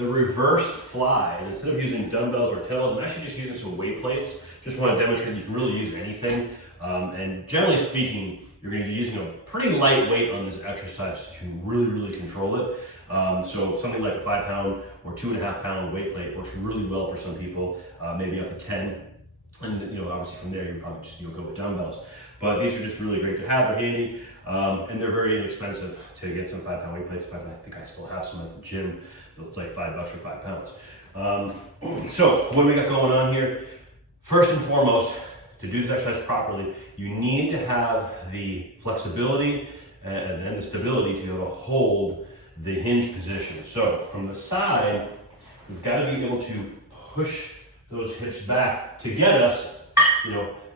the reverse fly. And instead of using dumbbells or kettlebells, I'm actually just using some weight plates. Just want to demonstrate you can really use anything. And generally speaking, you're going to be using a pretty light weight on this exercise to really control it. So something like a 5 pound or 2.5 pound weight plate works really well for some people, maybe up to 10. And obviously from there, you probably just go with dumbbells. But these are just really great to have. They're handy, and they're very inexpensive to get some 5 pound weight plates. I think I still have some at the gym. So it's like $5 for 5 pounds. So what do we got going on here? First and foremost, to do this exercise properly, you need to have the flexibility and then the stability to be able to hold the hinge position. So from the side, we've got to be able to push those hips back to get us,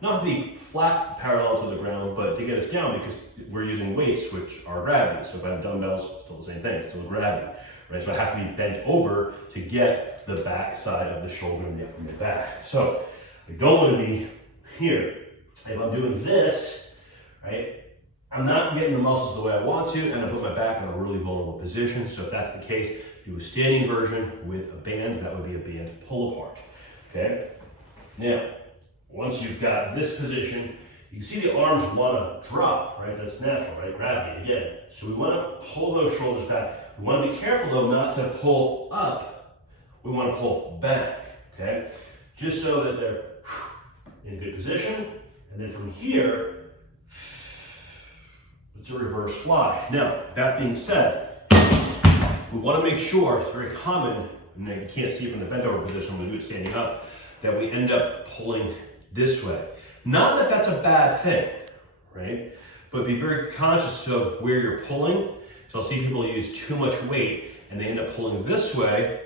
not to be flat parallel to the ground, but to get us down, because we're using weights, which are gravity. So if I have dumbbells, still the same thing, it's still gravity, right? So I have to be bent over to get the back side of the shoulder and the upper mid back. So I don't want to be here. If I'm doing this, right, I'm not getting the muscles the way I want to, and I put my back in a really vulnerable position. So if that's the case, do a standing version with a band. That would be a band pull apart, okay? Now, once you've got this position, you can see the arms want to drop, right? That's natural, right? Gravity again. So we want to pull those shoulders back. We want to be careful though not to pull up. We want to pull back, okay? Just so that they're in good position. And then from here, it's a reverse fly. Now, that being said, we want to make sure, it's very common, and you can't see it from the bent over position when we do it standing up, that we end up pulling this way. Not that that's a bad thing, right? But be very conscious of where you're pulling. So I'll see people use too much weight and they end up pulling this way,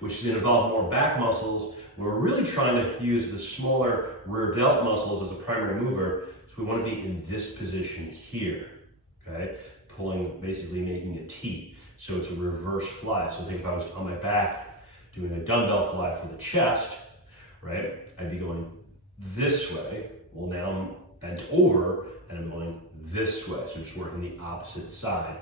which is going to involve more back muscles. We're really trying to use the smaller rear delt muscles as a primary mover. So we want to be in this position here, okay? Pulling, basically making a T. So it's a reverse fly. So think if I was on my back doing a dumbbell fly for the chest, right? I'd be going this way. Well, now I'm bent over and I'm going this way. So just working the opposite side.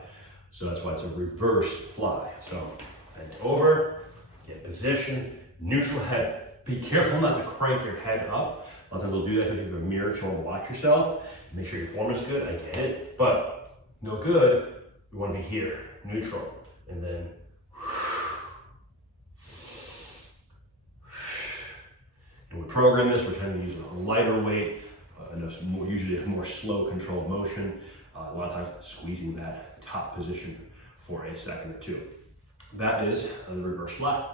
So that's why it's a reverse fly. So bent over, get position, neutral head. Be careful not to crank your head up. A lot of times we'll do that because you have a mirror to watch yourself. Make sure your form is good, I get it. But no good, we want to be here, neutral. And then and we program this, we're trying to use a lighter weight, and usually a more slow controlled motion. A lot of times squeezing that top position for a second or two. That is the reverse fly.